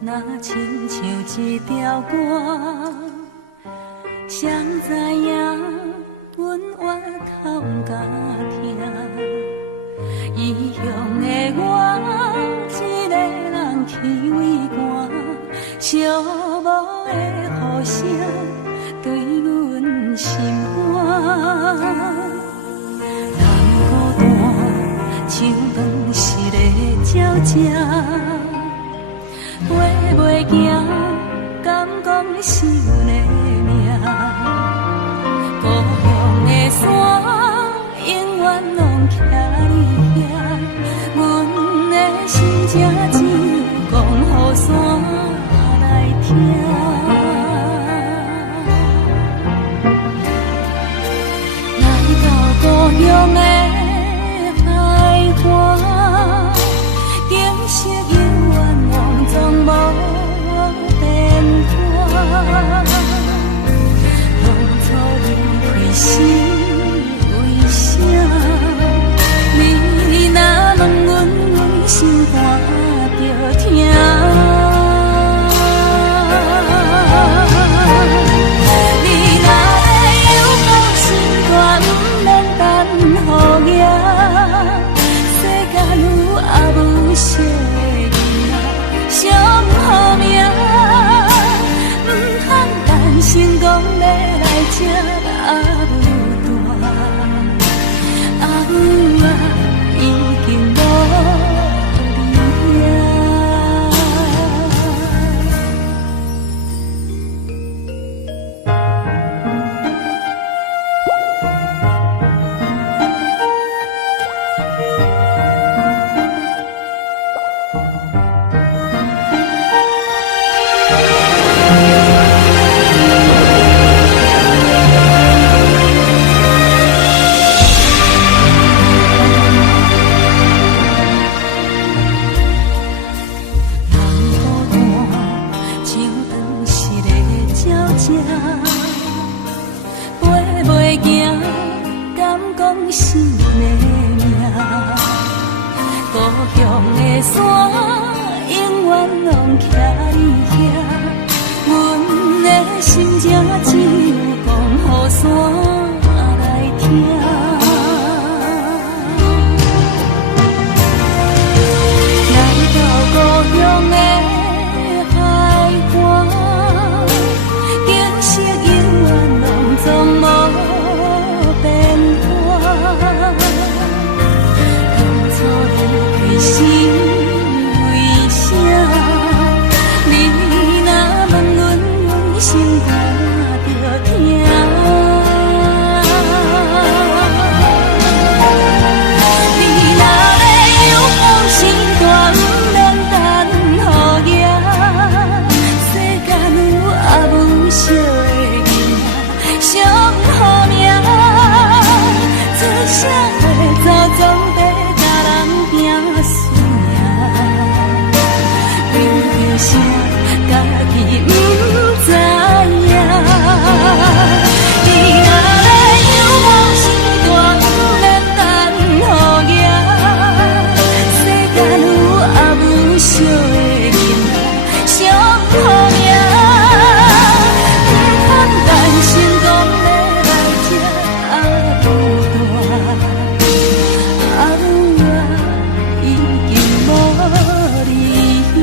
若亲像一条歌，谁知影本我透甲听。异乡的我，一个人去为寒，寂寞的雨声对阮心肝。人孤单，像断翅的鸟只。飞袂行，敢讲是阮的命？故乡的山，永远拢徛伫遐。阮的心情只有讲予山来听。来到故乡的海岸，景色永远拢总无变化。当初离开时为啥？你若问阮，阮心肝着疼。你若要有讲心肝，不免等雨夜。世间有阿母惜的囡仔，惜好命，不通等成功要来这阿母大，阿母啊，已经无你遐。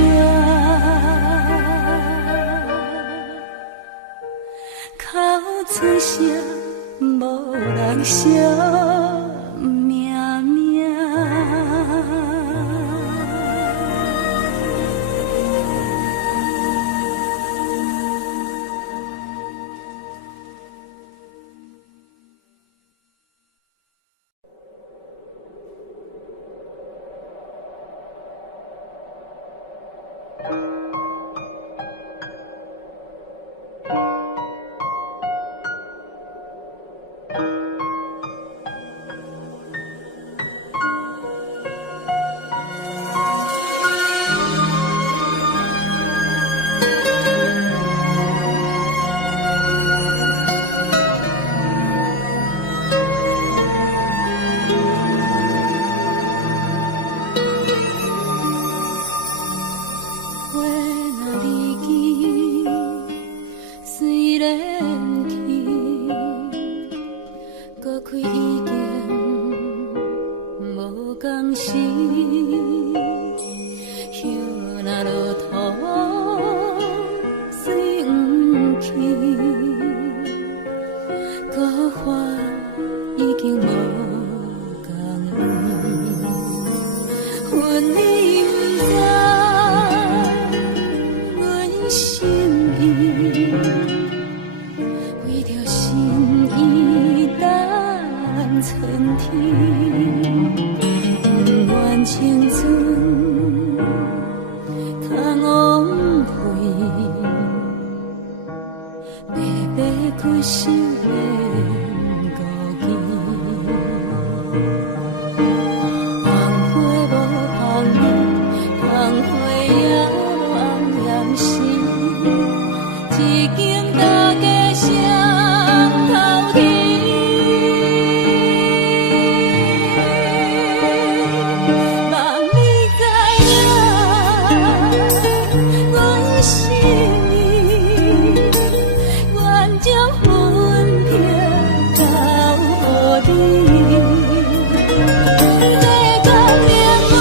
心变孤寂。红花无香叶，红花也无红艳时，一间大家双头天。望你知影，阮心意，愿将分别交予你。世间冷暖，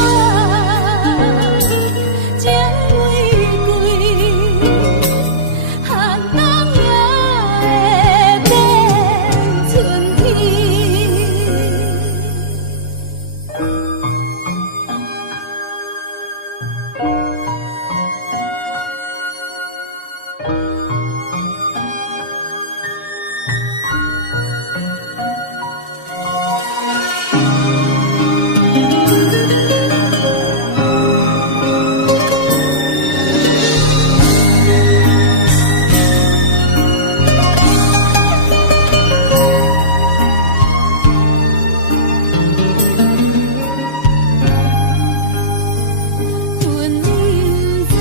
情玫瑰，寒冬也会变春天。阮认知，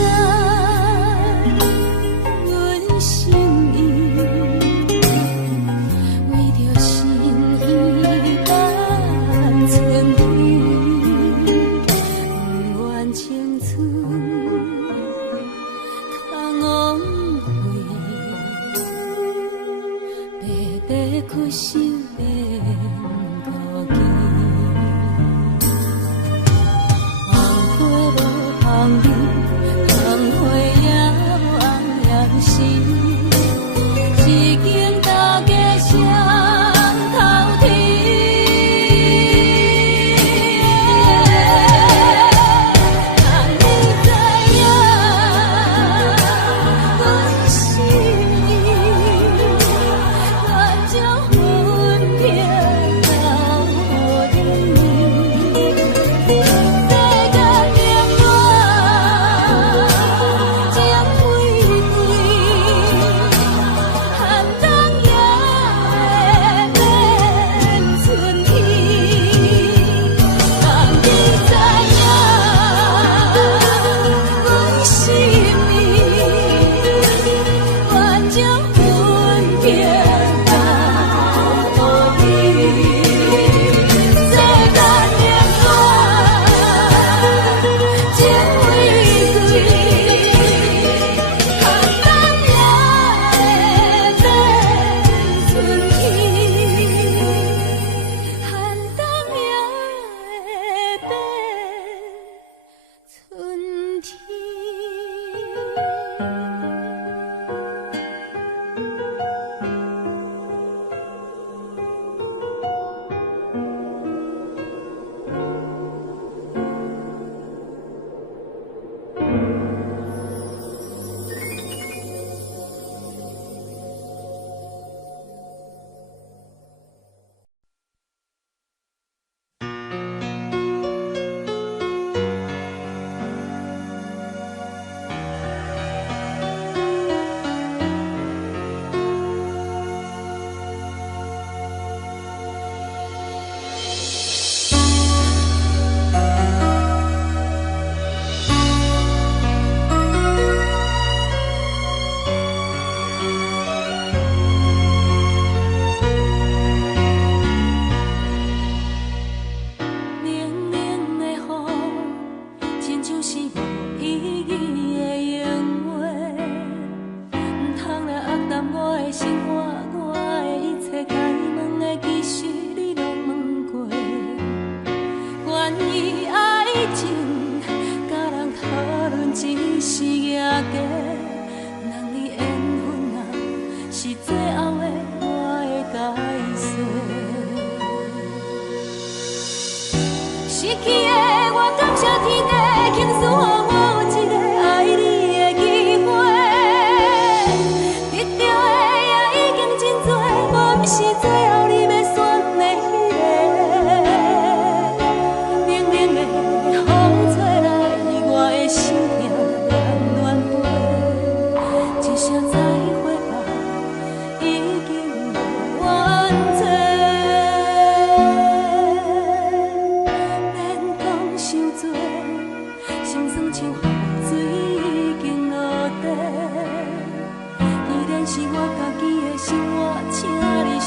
阮心意，为着心意等春天，不愿青春空枉费，白白屈手变孤寂。红花无香叶，红花也无红艳时，一间大家双头天。但你知影，阮心意，愿将分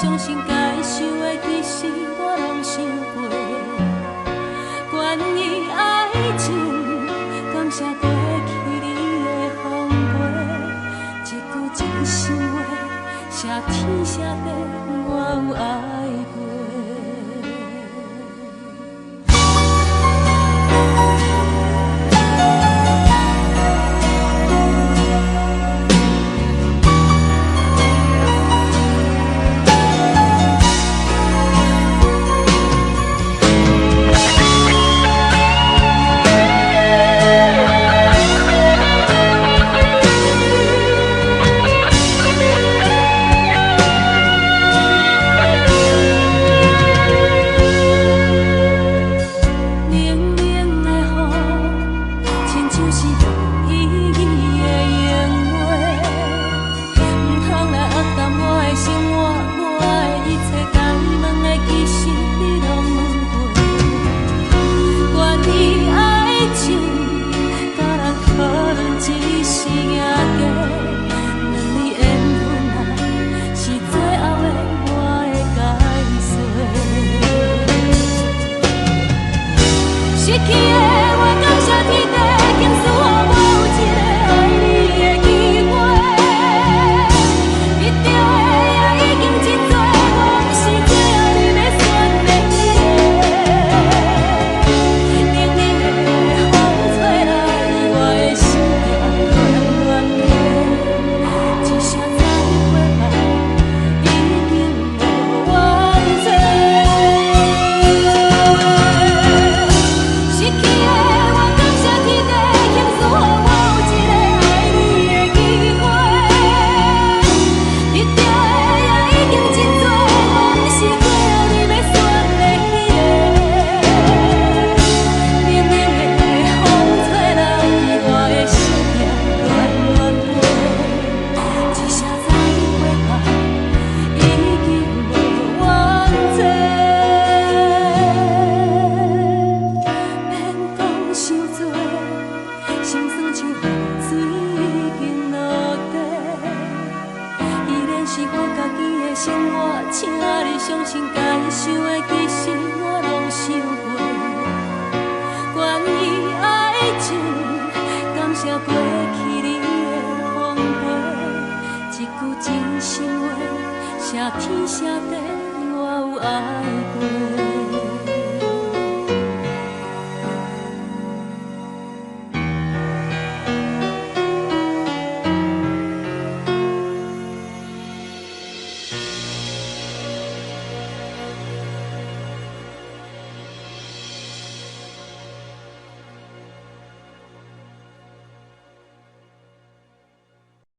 伤心该想的，其实我拢想过。关于爱情，感谢过去你的奉陪，一句真心话，谢天谢地，我有爱过。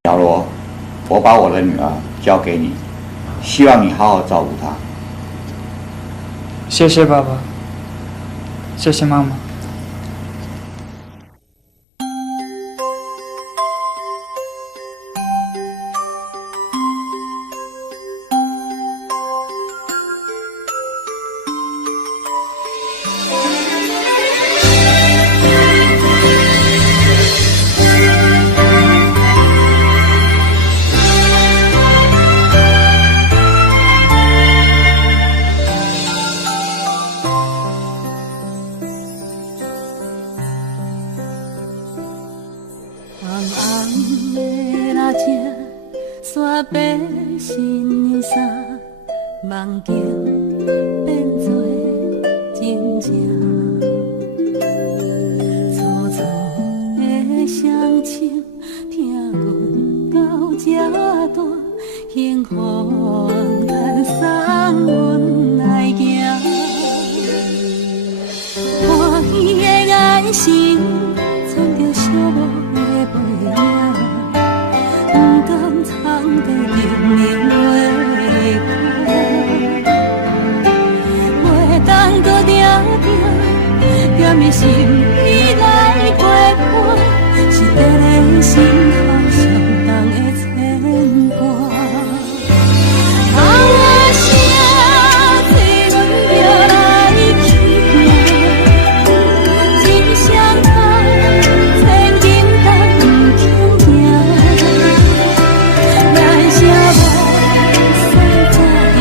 小罗，我把我的女儿交给你，希望你好好照顾她。谢谢爸爸，谢谢妈妈。梦境变作真正，粗粗的双手听阮到这大，幸福牵送阮来行，欢喜的眼神藏着寂寞的背影，不敢藏在冷冷的。当搁定定，踮的心意来陪伴，是伫咧心头上重的牵挂。啊，我声催阮着来去行，真想他千斤担不轻行，难舍无散早着。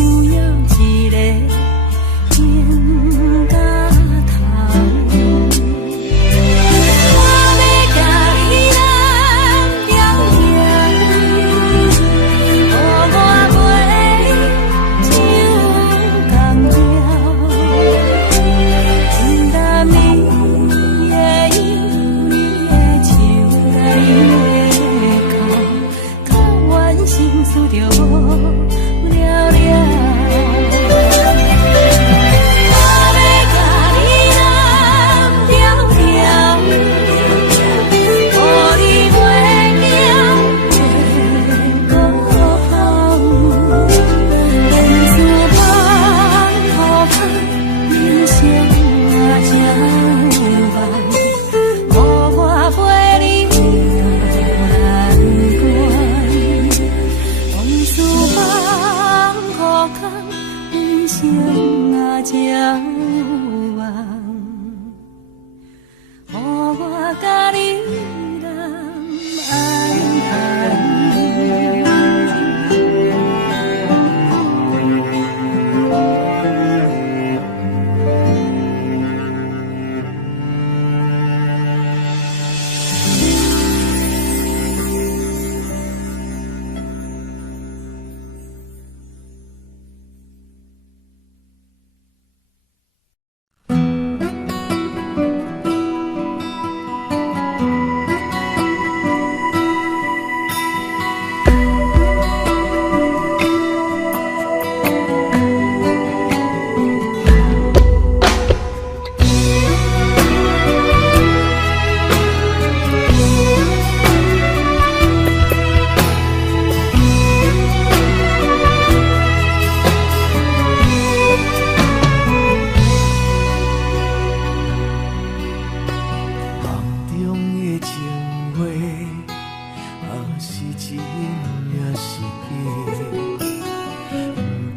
需要一个肩胛头。我要甲你揽条条，予我袂手共了。真担你的忧，你的手，甲你的口，较怨心事着无了了。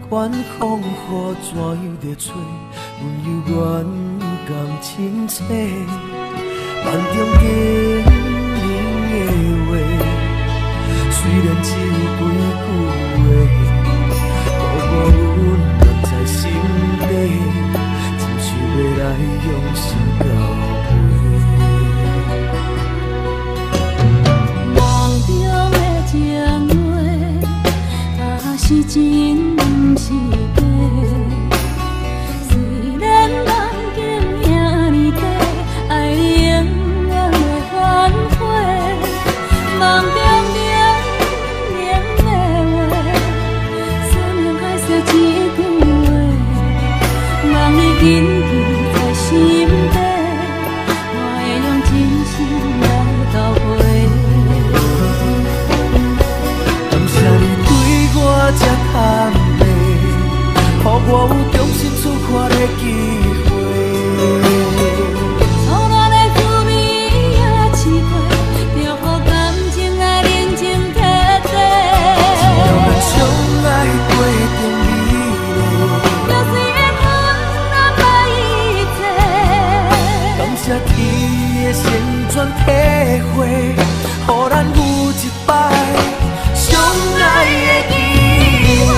管风雨怎样在吹，阮犹原甘亲切。梦中经年的话，虽然只有几句话，不过阮放在心底，亲像要来用心交陪。梦中的情话，若是真。不是假，虽然梦境遐尼短，爱你永远会反悔。梦中黏的话，思念海碎一句话，望你紧记在心底，我会用真心来交陪。感谢你对我这坦。予我有重新出发的机会。错乱的滋味也试过，着予感情来认真摕地。只要咱相爱过程美丽，就算缘分难把一切。感谢天的旋转体会，予咱有一摆相爱的机会。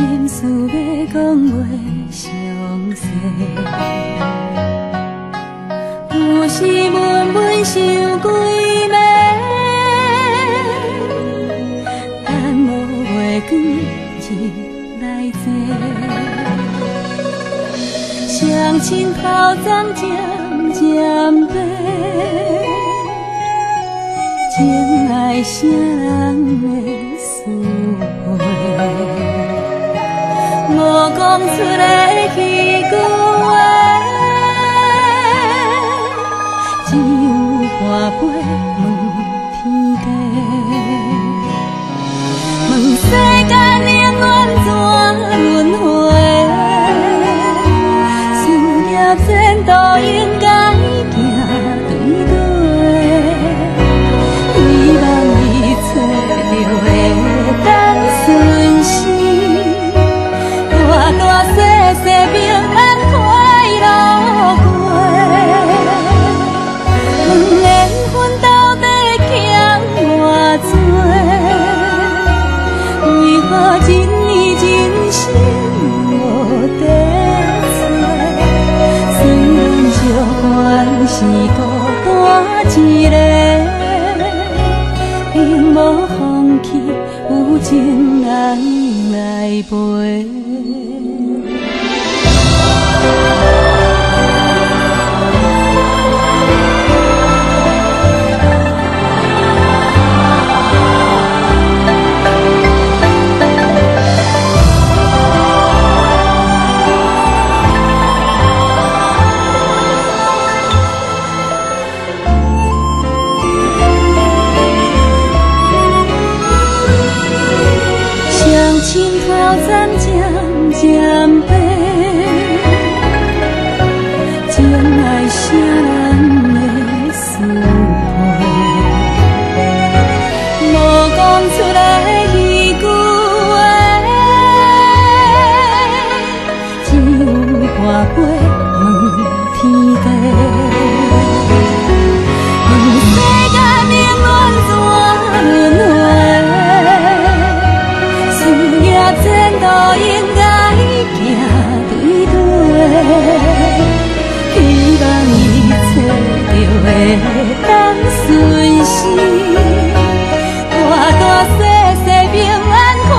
心事要讲话详细，有时闷闷想几暝，等无月光日来坐，双亲头鬃渐渐白，情爱啥人会思会？无讲出来迄句话，只有半杯问天地，问世间永远怎轮回？事业前途应该行对对，希望伊找到会当顺时。大大细细平安快乐过，两缘分到底欠偌多？为何一年真心无地找？虽然寂寞是孤单一个，永无放弃有情人来陪。心头鬃渐渐白，情爱啥人会思会？无讲出来迄句话，只有半杯问天地，问世间永远怎轮回？前途应该行对对，希望伊找到会当顺时，大大细细平安快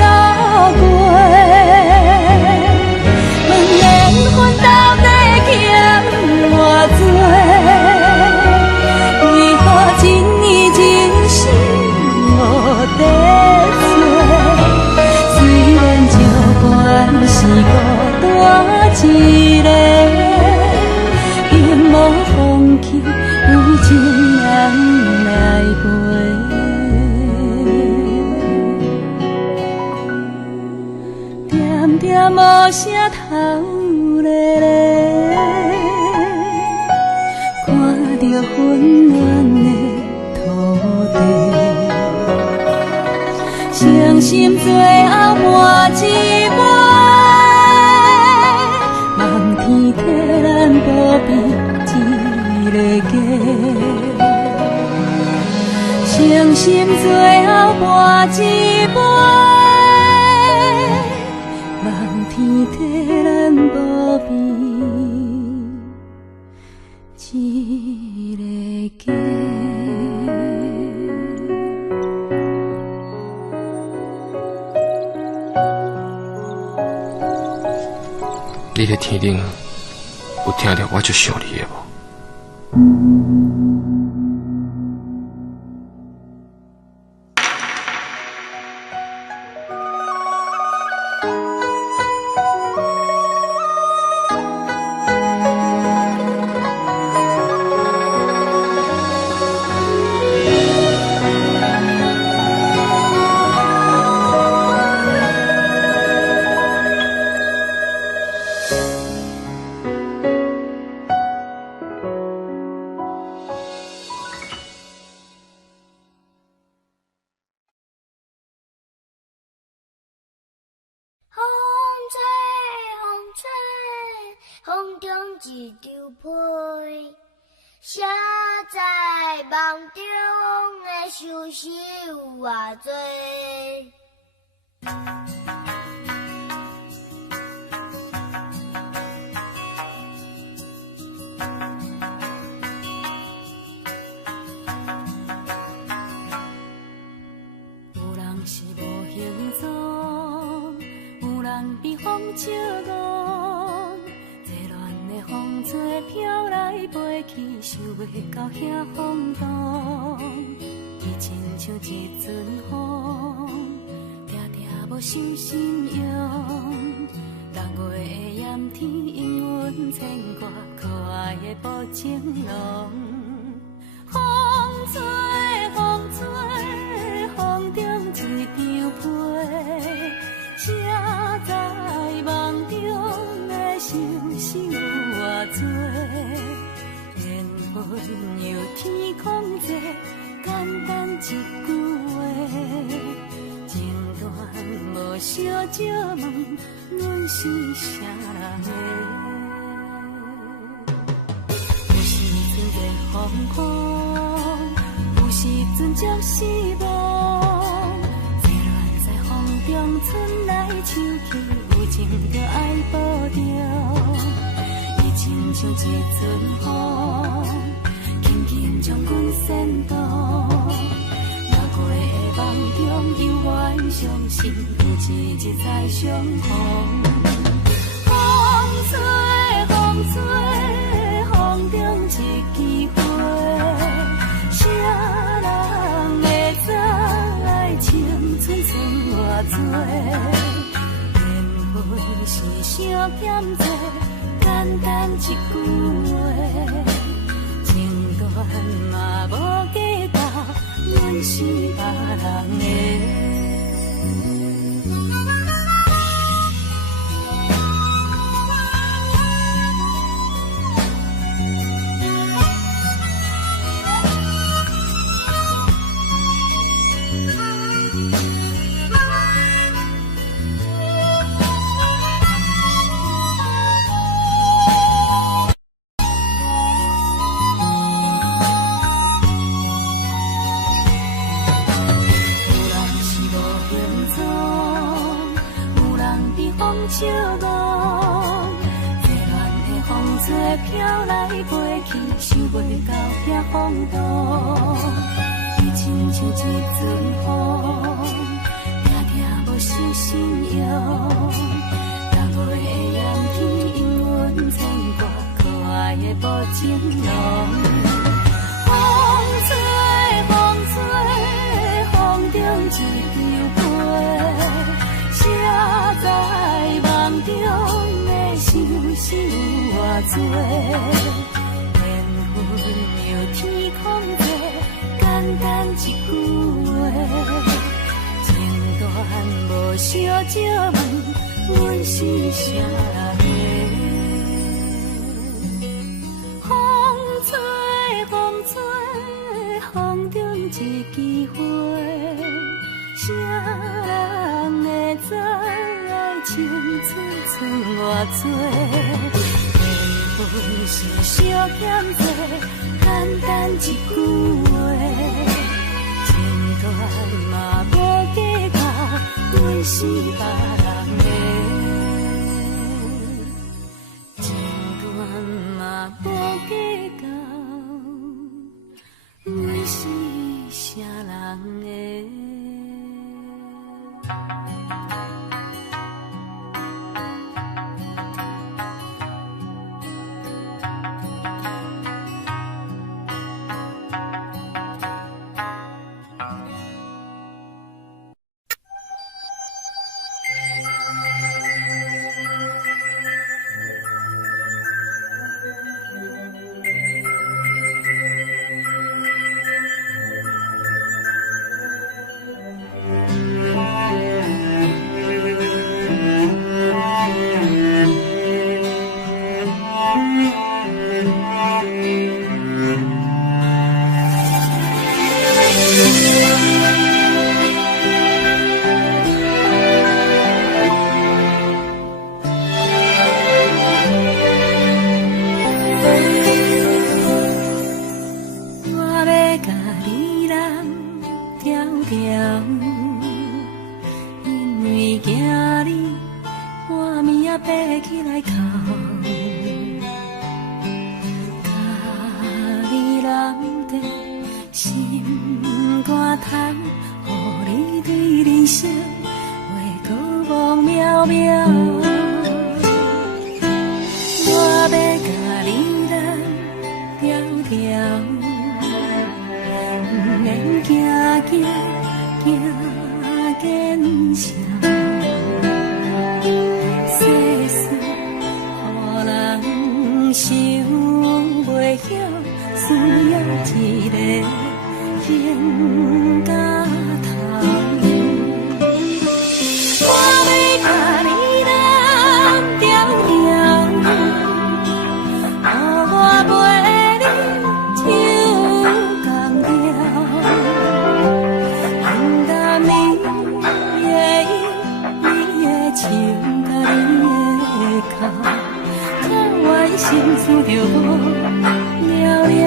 乐过。问缘分到底欠偌多？为何一年真心无地找？是孤单一个，永无放弃有情人来陪，点点无声头咧咧，看着温暖的土地，伤心最后换一杯。天替咱保庇一个家，伤心最后换一杯，望天替咱保庇一个家。你在天顶有听到我就想你的无？风中一张被，写在梦中的相思有偌多。人被风笑误，热恋的风吹飘来飞去，想袂到遐风度。伊亲像一阵风，定定无受信用。6月的炎天，因阮牵挂可爱的薄情浓。风吹，风吹，风中一张被，谁知梦中的心事有偌多？缘分由天空际，简单一句话，情断无小借问，阮是啥人的？有时阵热风风，有时阵足失望。热恋在风中春来秋去，有情就爱保重。伊亲像一阵风，轻轻将阮牵动。6月的梦中，犹原相信有一日再相逢。风吹，风吹，风中一枝花，谁人会知爱情寸寸偌多？缘分是伤欠债，简单一句话，情断嘛无计较，阮是别人的。笑误，热恋的风吹飘来飞去，想袂到遐风度。伊亲像一阵风，定定无受信用。6月的炎天，因阮牵挂可爱的薄情浓。风吹，风吹，风中一张被，谁知梦中的心事有偌多？缘分由天空际，简单一句话，情断无小借问，阮是啥人的？风吹，风吹，风中一枝花，谁人会知？情寸寸偌多，缘分是伤欠债，简单一句话，情断嘛无计较，阮是别人的。情断嘛无计较，阮是啥人的？渺渺。我要甲你人条条，不免惊惊惊惊声。世事予人想袂晓，需要一个肩胛头。我要甲你人条条，予我陪你唱同调，平淡你的意，你的笑，甲你的哭，可愿心思着无了了。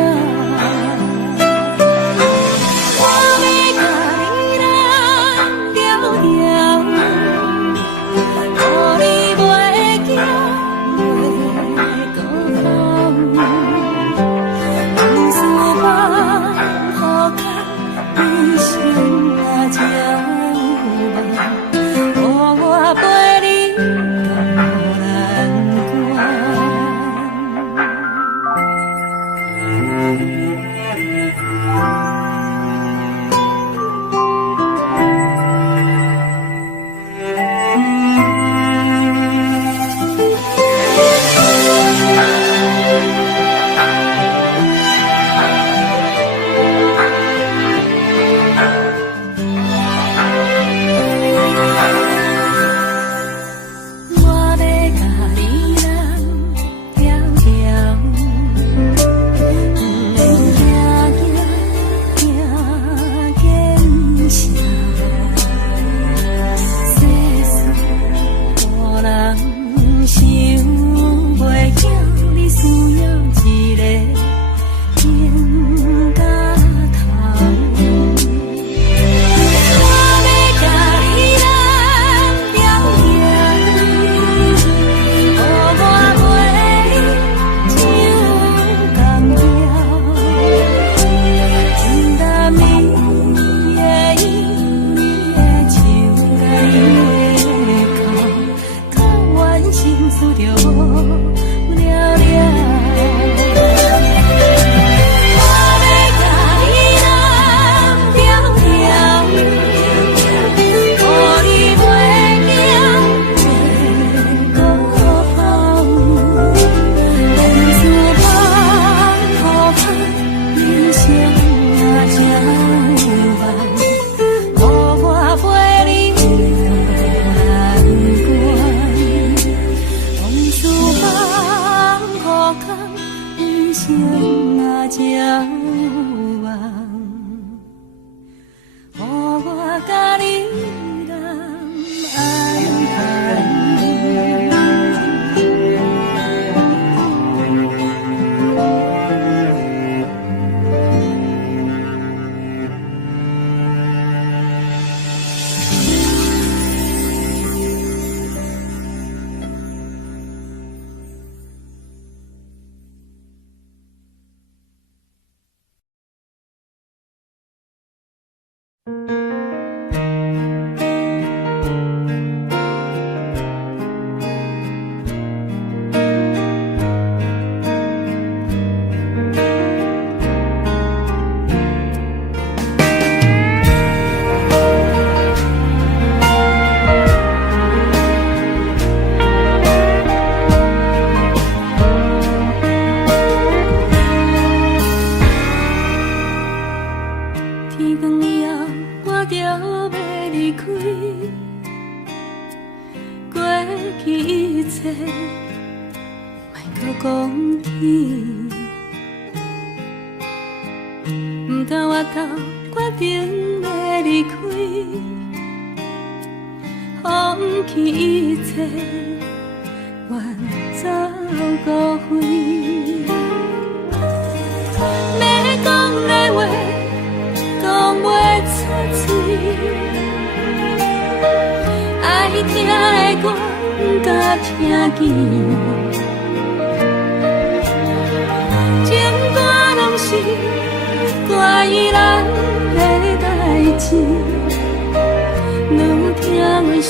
愈听我心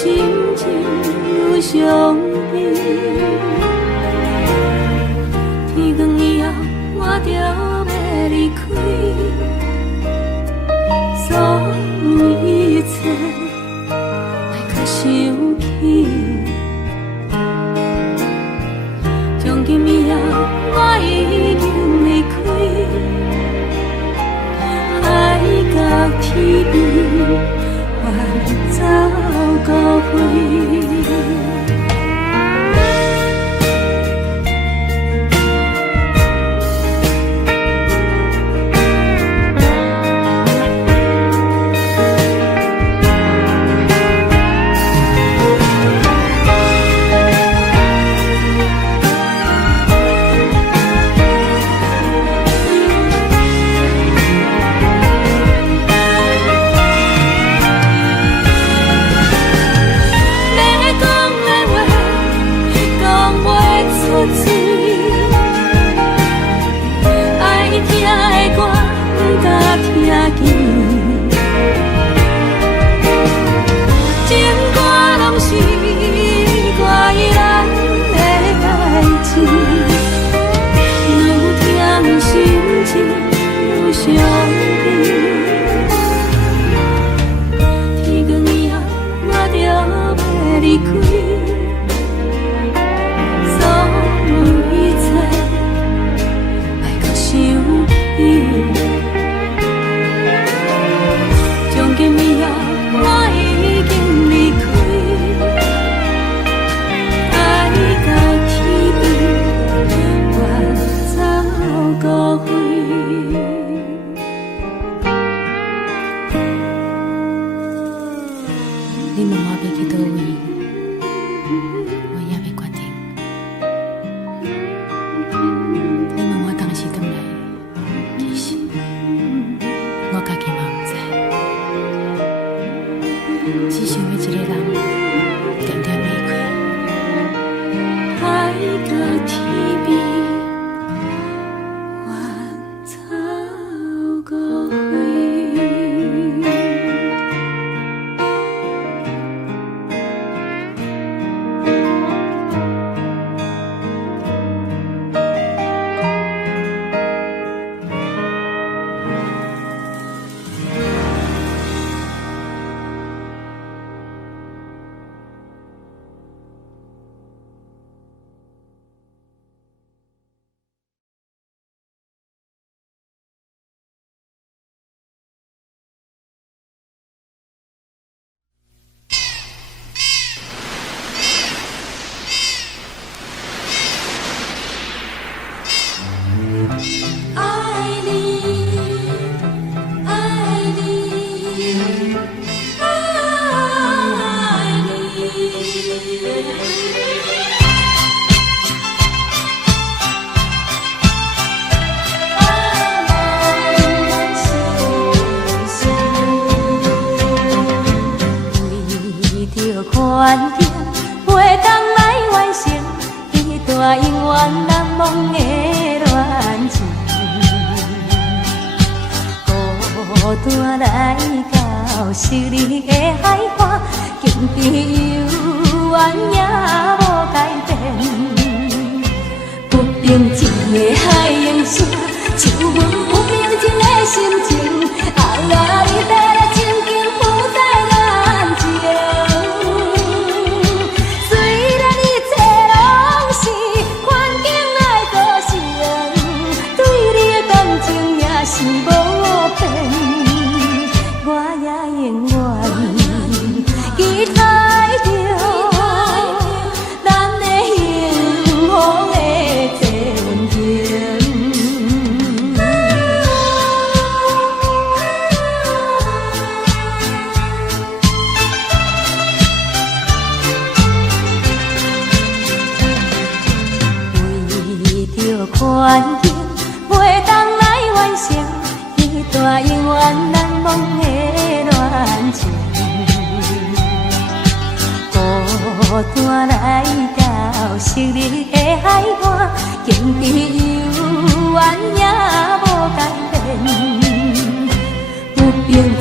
情愈相依。天光以后，我就要离开，所有一切莫搁想起。从今以后，我已经离开，海角天边，远走高飞。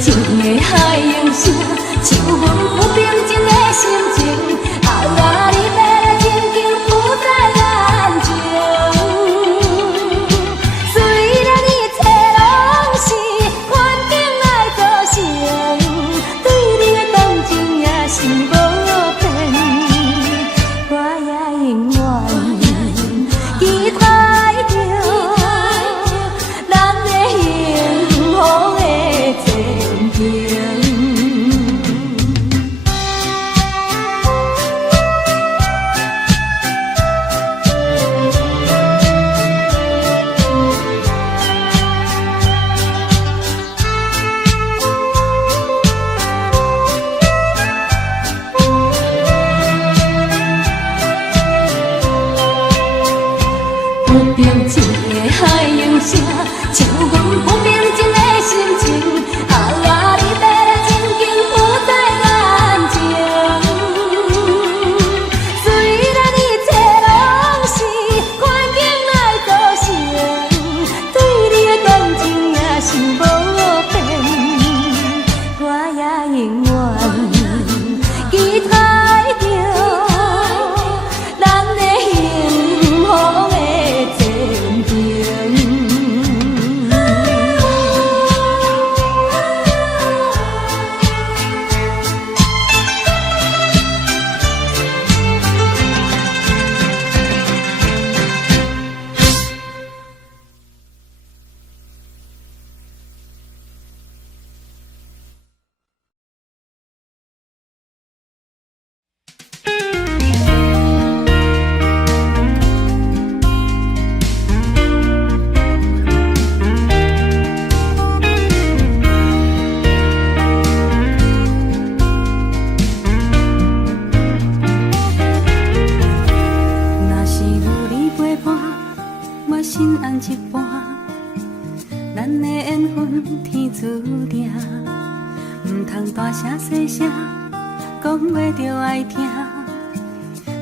情的海洋声，唱阮不平静的心情，啊啊！一半，咱的缘分天注定，唔通大声细声讲袂着爱听，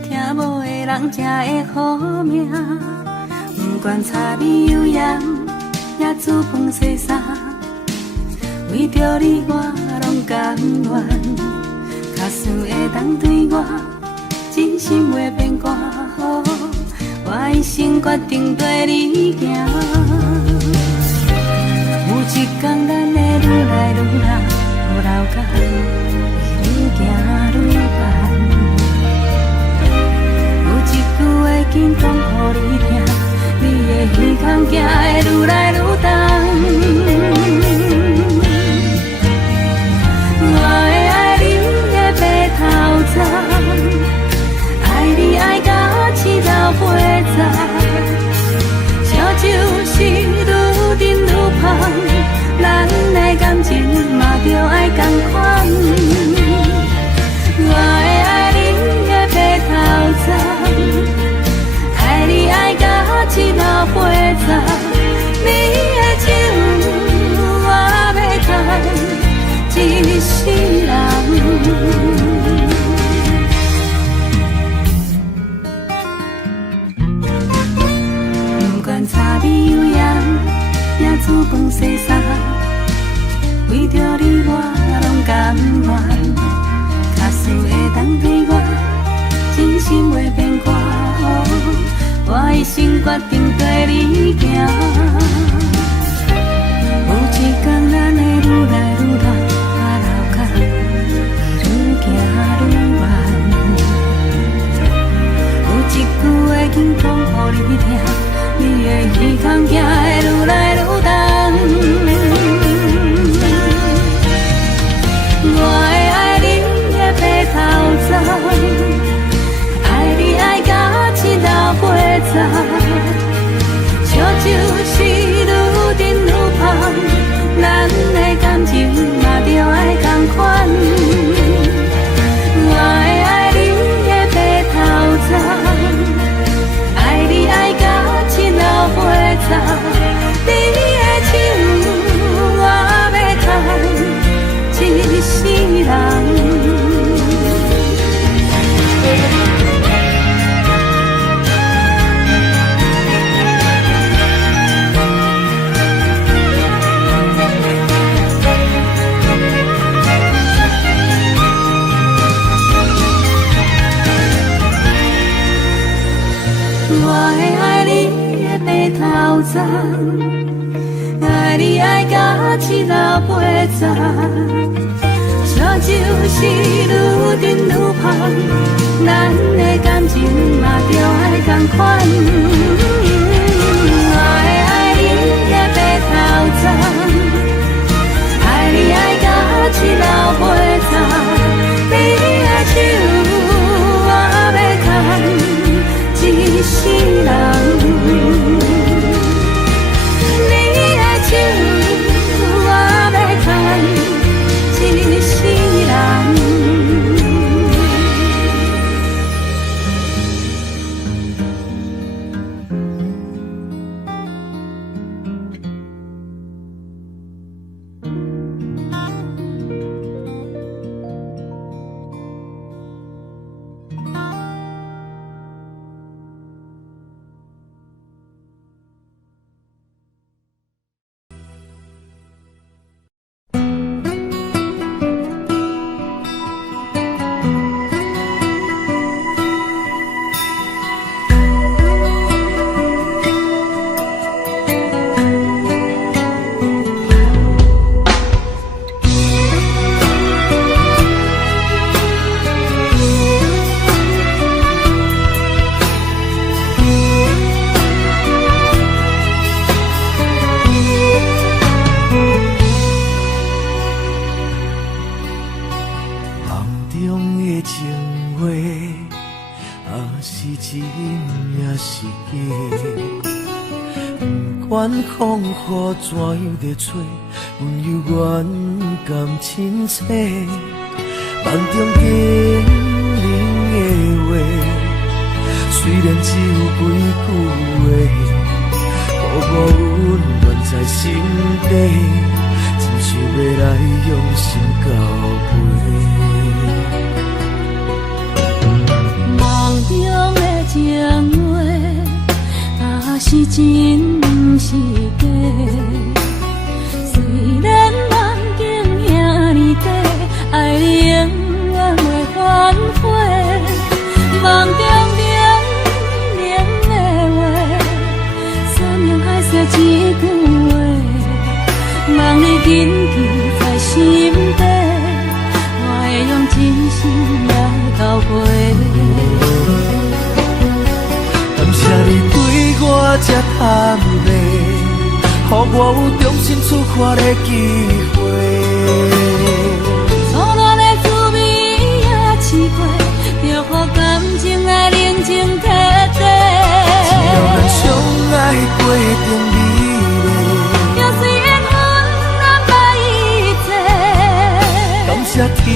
听无的人才会好命。不管柴米油盐，也煮饭洗衫，为着你我拢甘愿。假使会当对我真心袂变卦，我一生决定跟你行。有一天咱会愈来愈老，老到愈行愈慢。有一句话紧讲予你听，你的耳孔行会愈来愈重。我会爱你的白头鬃，爱你爱到青头白发。烧酒是愈沉愈香，咱的感情嘛着爱同款。我会爱你的白头鬃，爱你爱到青头白发。你的手我要牵一世人。不管柴米油盐，也煮饭洗衫，为着你我拢甘愿。假使会当对我真心袂变卦，我一生决定跟你行。有一天咱会愈来愈老，老到愈行愈慢。有一句话紧讲予你听，你的耳孔行会愈来愈重。我会爱你的白头鬃，爱你爱到青头白发。烧酒是愈沉愈香，咱的感情嘛着爱同款。我会爱你的白头鬃，爱你爱到青头白发。你的手我要牵一世人。我会爱你的白头鬃，爱你爱到青头白发。烧酒是愈沉愈香，咱的感情嘛着爱同款。我会爱你的白头鬃，爱你爱到青头白发。你的手我要牵一世人。你的手我要牵一世人。管风雨怎样在吹，阮犹原甘亲切。梦中经人的话，虽然只有几句话，我温暖在心底，真想要来用心交陪。梦中的情话，若是真是假？虽然梦境遐尼短，爱你永远袂反悔。梦中冷的话，山盟海誓一句话，望你紧记在心底，我会用真心来交陪。感谢你对我这坦白，予我有重新出发的机会。初恋的滋味也试过，就予感情来冷静体地。只要咱相爱过程美丽，就算缘分难把一切。感谢天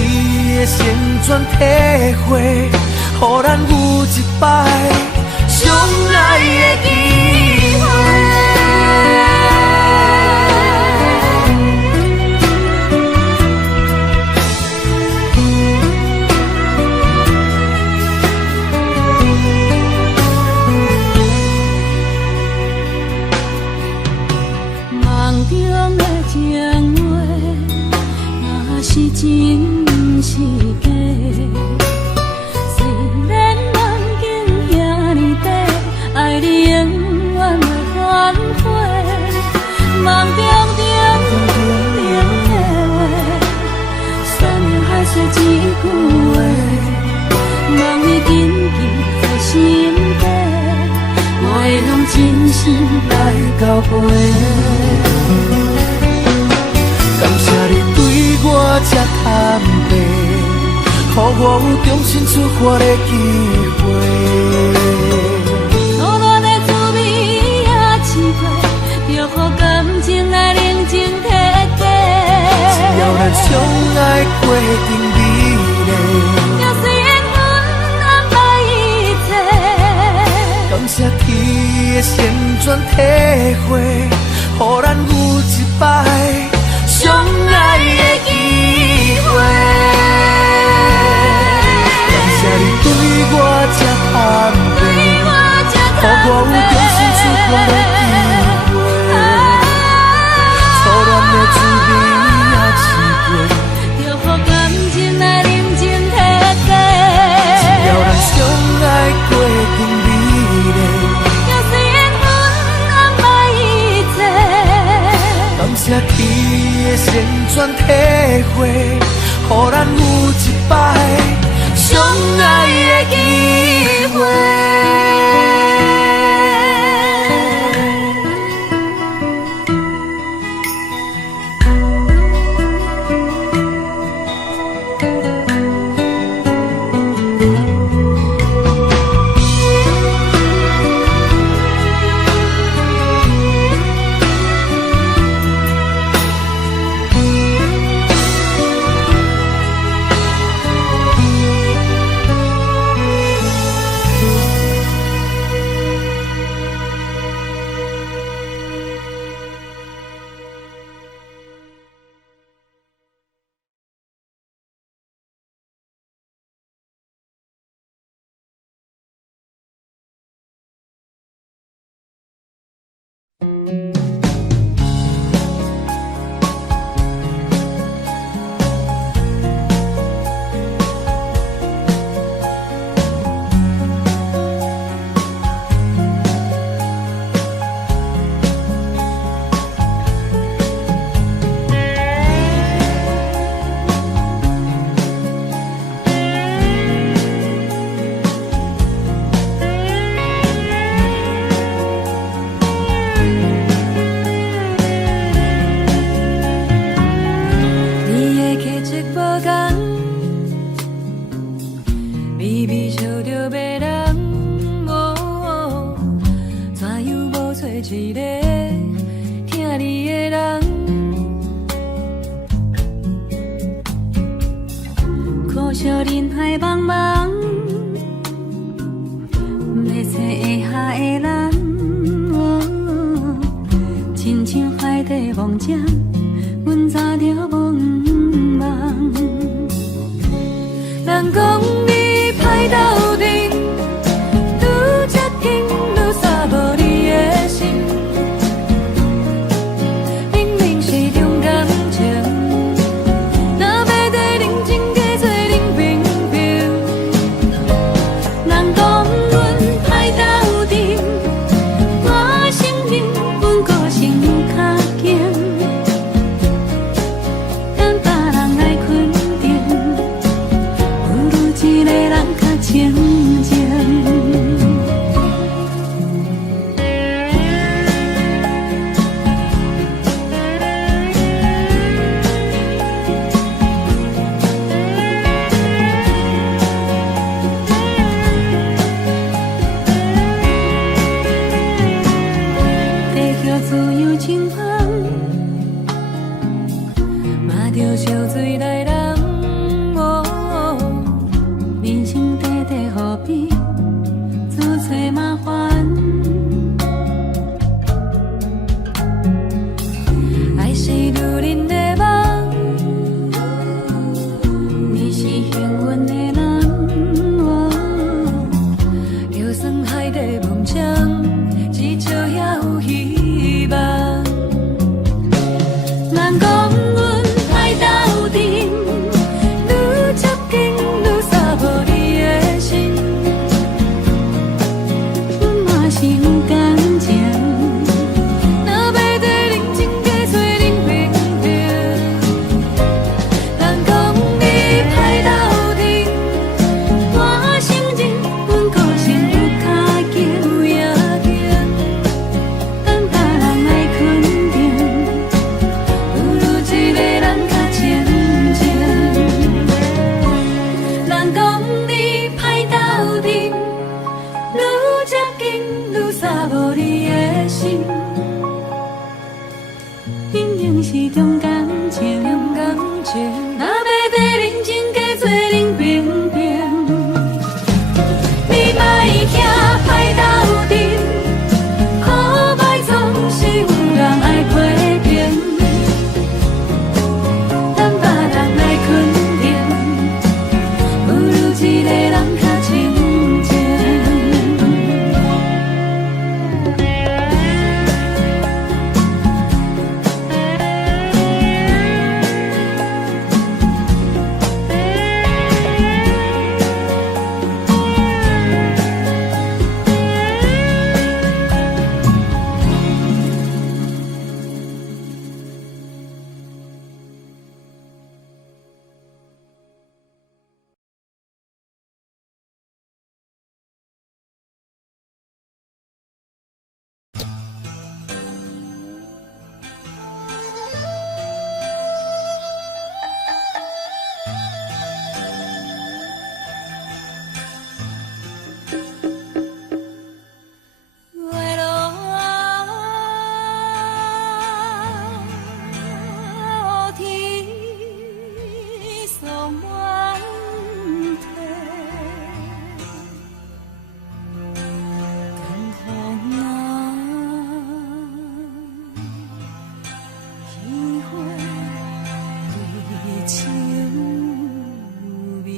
的旋转体会，予咱有一摆相爱的机会。梦中的情话，若是真是假？虽然梦境遐尼短，爱你永远袂反悔。梦中冷的话，山盟海誓一句话，望你紧记在心底，我会用真心来交陪。感谢你对我这坦白，予我有重新出发的机会。初恋的滋味也试过，就予感情来冷静体地。只要咱相爱过程美丽，就算缘分难把一切。感谢天的旋转体会，予咱有一摆相爱的机会。感谢你对我这坦白，予我有重新出发的机会。初恋的滋味也试过，就予感情来冷静体地。只要咱相爱过程美丽，就算缘分难把一切。感谢天的旋转体会，予咱有一摆相爱的机会。小人海茫茫，要找会下的人。地梦这，阮早着无梦。人讲你歹斗阵，愈接近愈煞无你的心。明明是重感情，若要在认真加做冷冰冰。人讲阮歹斗阵，我承认阮个性较强，等别人来肯定，不如一个人较清静。地叫自由清芳，嘛着烧水来人。人生短短何必自找麻烦？爱是女人的梦，你是幸运的人。就算海底梦想，至少也有希望。人讲阮歹斗阵，愈接近愈煞无你的心。阮嘛是有感情，若要在认真加做冷冰冰。人讲你歹斗阵，我承认阮个性较强也强，等别人来肯定，不如一个人较清静。人讲你歹斗阵，愈接近愈煞无你的心。明明是重感情，若要在认真加做冷冰冰。你莫惊歹斗阵，可歹总是有人爱批评。等别人来肯定，不如一个人较清静。月落天霜满地，江风啊，喜花对秋眠。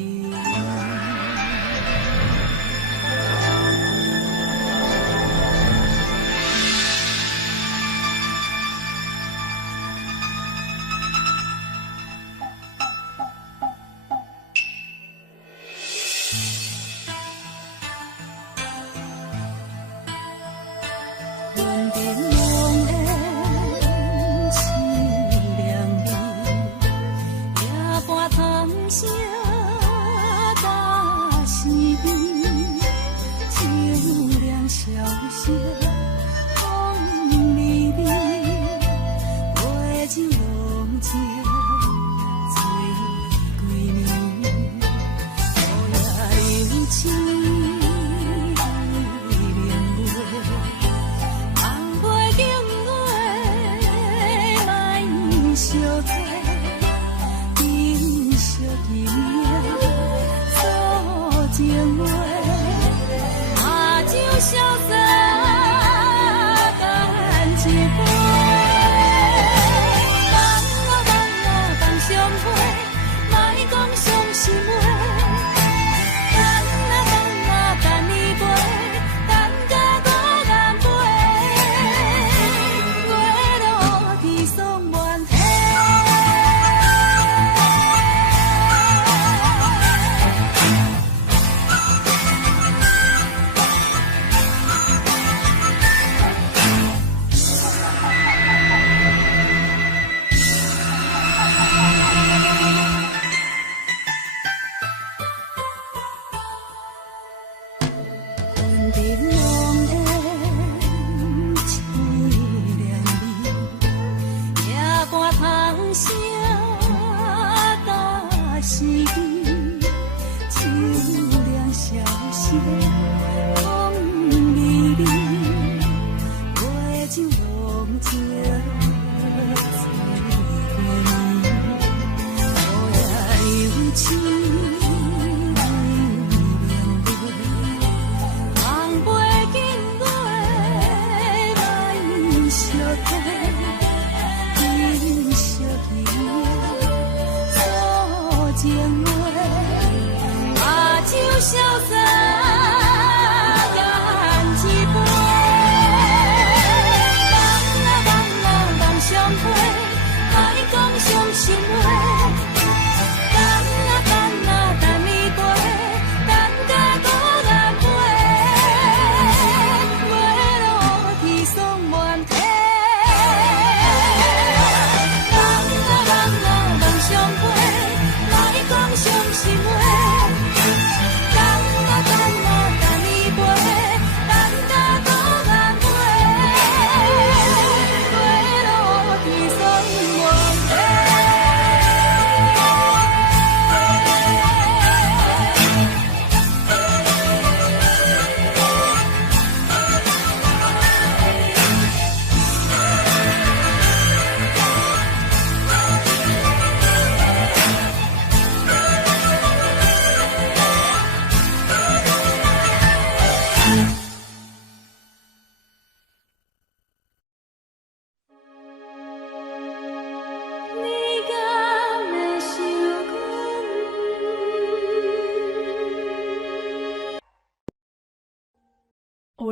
阮伫梦的凄凉里，夜半叹声大思念，秋凉萧瑟风微微，月日long情醉几年，雨也有情。情话，啊，就潇洒。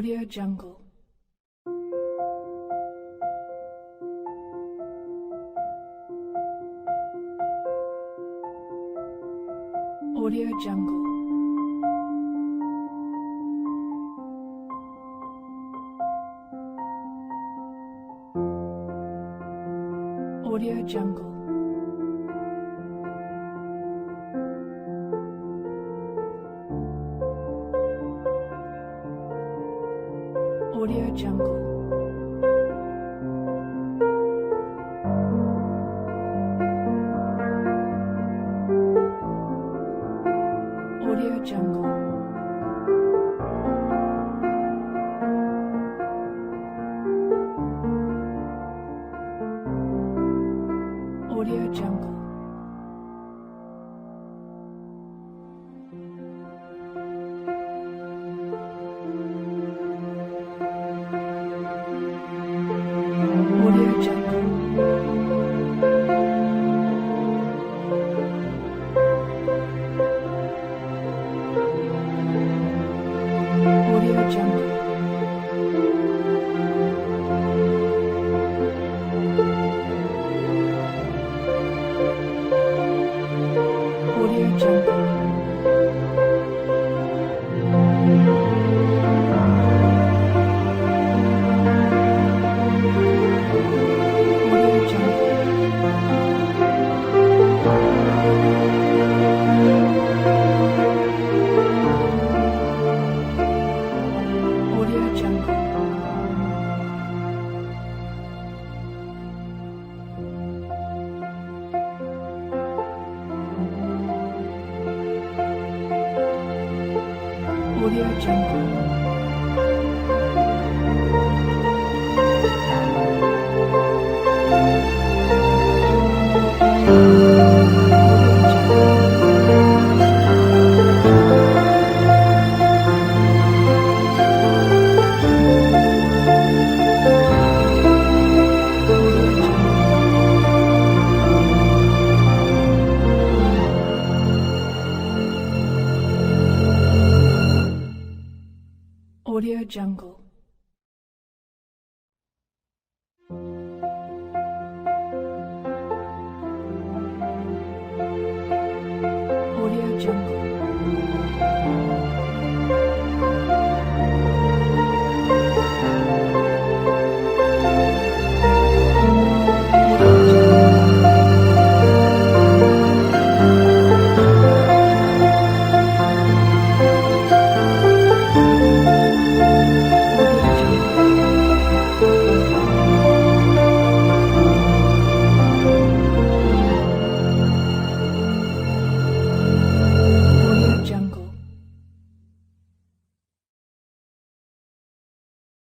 Audio Jungle. Audio Jungle. Audio Jungle. Audio Jungle. Audio Jungle. Audio Jungle. Audio Jungle. Audio Jungle. Audio Jungle. Audio Jungle. Audio Jungle.